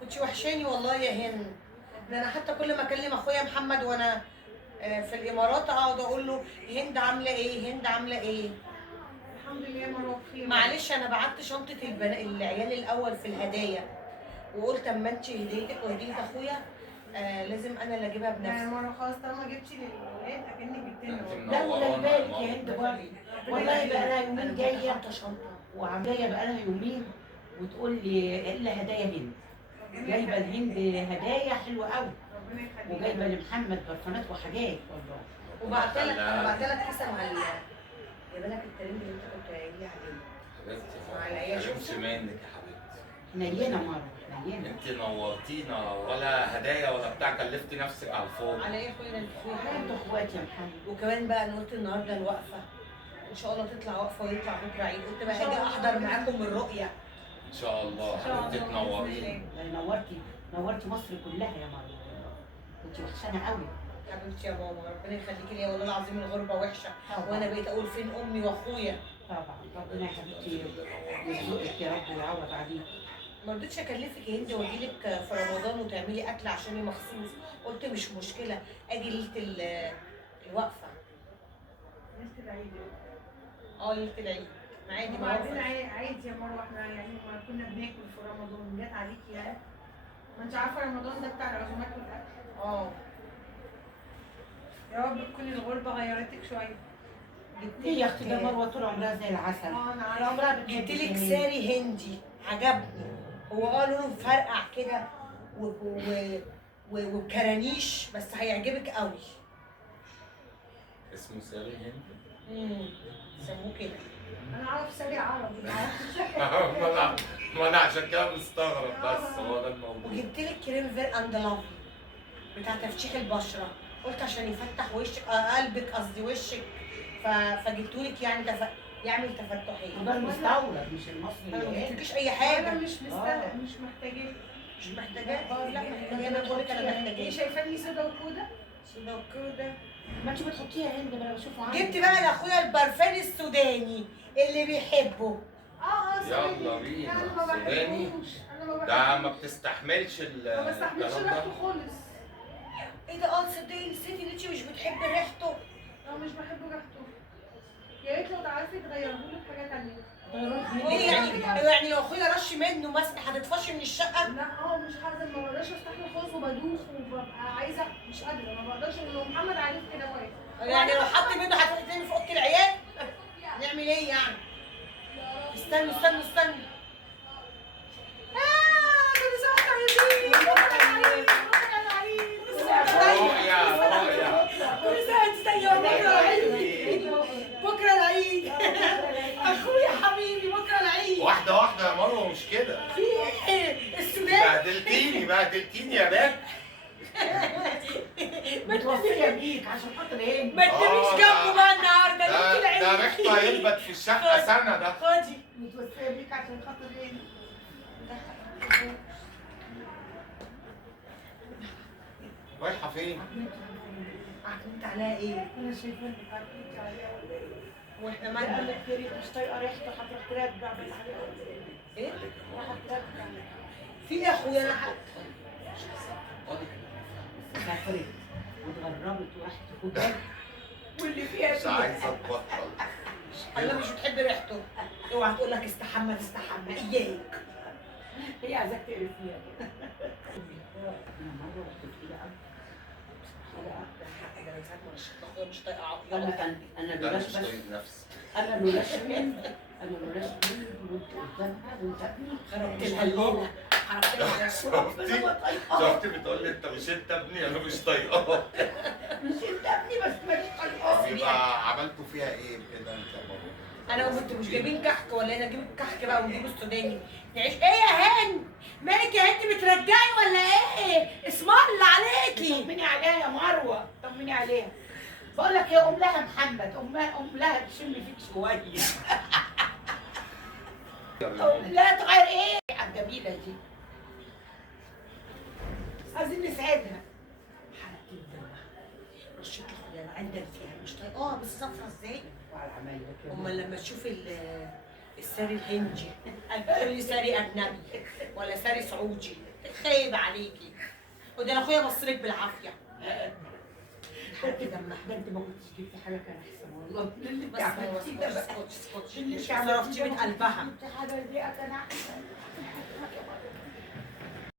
كنتي وحشاني والله يا هند. ده انا حتى كل ما اكلم اخويا محمد وانا في الامارات اقعد اقول له هند عامله ايه، هند عامله ايه. الحمد لله يا مروه بخير. معلش انا بعت شنطه العيال الاول في الهدايا، وقلت اما انت هديتك وهديه اخويا لازم انا اللي اجيبها لا يا بنفسي. مروه خلاص، طالما جبتي للولاد اكنك جبت لنا. لا ولا بالك يا هند برضه، والله بقى لها يومين جايه حاطه شنطه وعاملايه بقى لها يومين وتقول لي الا هدايا هند. جايبه الهند هدايا حلوه قوي، ربنا يخليك. وجايبه لمحمد برفانات وحاجات والله. وبعت لك انا بعت لك كيسه مع جايبه لك الترند اللي انت كنت قايل لي عليه. حبيبتي على ايه؟ حرمش منك يا حبيبتي. حنينه مره حنينه. انت نورتينا، ولا هدايا ولا بتاع، كلفتي نفسك على الفاضي. على ايه يا اخويا؟ ده انت اخويا انتوا حبيبي. اخوات يا محمد. وكمان بقى انا قلت النهارده الوقفه ان شاء الله تطلع وقفه ويطلع بكره عيد، قلت بقى هاجي احضر معاكم الرؤيه. ان شاء الله حبيبتي تنورينا. نورتي مصر كلها يا مره، كنت وحشانه قوي. حبيبتي يا ماما ربنا يخليكي ليا، والله العظيم الغربه وحشه، طبعا. وانا بقيت اقول فين امي واخويا. طبعا ربنا يا حبيبتي يرزقك يا رب ويعوض عليك. ما رضيتش اكلفك يا هند واجيلك في رمضان وتعملي اكل عشاني مخصوص، قلت مش مشكله اجي ليله الوقفه. لسه العيد. ليله العيد عادي. ما وبعدين هو عيد يا مروه، احنا يعني ما كنا بناكل في رمضان، جت عليكي يعني. ما انت عارفه رمضان ده بتاع العزومات والاكل. يا رب تكون الغربه غيرتك شويه. ليه يا اختي؟ ده مروه طول عمرها زي العسل. انا طول عمرها بتحب جبت لك الجميل. ساري هندي عجبني، هو لونه مفرقع كده وكرانيش، بس هيعجبك قوي. اسمه ساري هند. سموه كده. انا اعرف سريع عربي ما انا عشان كده مستغرب، بس هو ده الموضوع. وجبت لك كريم فير اند لاف بتاع تفتيح البشره، قلت عشان يفتح وشك قلبك قصدي وشك، فجبته لك يعني يعمل تفتحيه. ده المستورد مش المصري انا ما اللي هنا. جبتلكيش اي انا حاجه. مش مستاهله، مش محتاجاه. مش محتاجاه؟ لا محتاجاه، انا بقول لك انا ايه محتاجاه. شايفاني سودا وكوده؟ سودا وكده. ما انت بتحطيها هند، ما انا بشوفه عندك. جبت بقى لاخويا البرفان السوداني اللي بيحبه. يلا بينا. انا ما سوداني؟ بحبوش، انا ما ده بحبوش. ما بتستحملش ما بستحملش الكلام ده. ريحته خالص. ايه ده؟ تصدقي نسيتي ان انت مش بتحبي ريحته. انا مش بحب ريحته. يا ريت لو تعرفي تغيرهولي بحاجه تانيه. ايه يعني لو اخويا رش منه مسح هتتفشي من الشقه؟ لا مش حاضر، ما بقدرش استحمل خالص وبدوخ وببقى عايزه، مش قادره، ما بقدرش. لو محمد عارف كده واقف. يعني لو حط منه هتروحي تاني في اوضه العيال؟ نعمل ايه يعني؟ استنوا استنوا استنوا. كل سنه وانتم طيبين. بكره العيد، بكره العيد. كل سنه رؤيا. كل سنه وانت طيبه. بكره العيد، بكره العيد. اخويا حبيبي بكره العيد. واحدة واحدة يا مروة، مش كده. في ايه؟ السودان بهدلتيني يا بنت. متوفيه بيك عشان خاطر هند. ما تناميش جنبه بقى النهارده، ليله العيد. ده ريحته هيلبت في الشقة سنة ده. خدي. متوفيه بيك عشان خاطر هند. رايحة فين؟ عكنت عليها ايه؟ انا شايفه انك عارفه عليها ولا ايه؟ واحنا قال مالنا؟ لك يا ريت مش طايقه ريحته، هتروح ترجع بالحاجه. ايه؟ راح ترجع. في ايه يا اخويا؟ انا سافرت واتغربت وراحت هناك واللي فيها مش عايزة تبطل. انا مش بتحب ريحته. اوعى تقول لك استحمى تستحمى اياك. هي عايزاك تقرفيها كده. انا مره رحت كده ده انا ساعات ما رشيت اخويا مش طايقه عقلي. انا لا لولاش مش بس، طايق نفسي. انا لولاش هند، انا لولاش هند وانت قدامها وانت ابني خربت لها الليله، حرقت لها. شفتي بتقول لي انت مش انت ابني، انا مش طايقاه. مش انت ابني بس ماليش طايقاه. يبقى عملتوا فيها ايه كده انت يا مروة؟ انا وانت مش جايبين كحك ولا انا اجيب الكحك بقى ونجيب السوداني نعيش. ايه يا هند؟ مالك يا هند بترجعي ولا ايه؟ اسم الله عليكي. طمني عليها يا مروه، طمني عليها. بقول لك ايه، قوم لها محمد، قوم لها تشم فيك شويه. لا تغير ايه الجميله دي، عايزين نسعدها. حرقت الدماغ. رشيت اخويا انا عندك فيها مش طايقاها، بس صفرا ازاي؟ وعلى عمايلك يا امال لما تشوف الساري الهندي، هتقول لي ساري اجنبي ولا ساري سعودي، خايب عليكي. وده انا اخويا بصلك بالعافيه. حرقي دمها. ده انت ما كنتش جبتي حاجه كان احسن والله. اللي بس هو عملتيه ده بقى. اسكتش اسكتش اللي اسكتش، صرفتي من قلبها. جبتي حاجه دي كان احسن.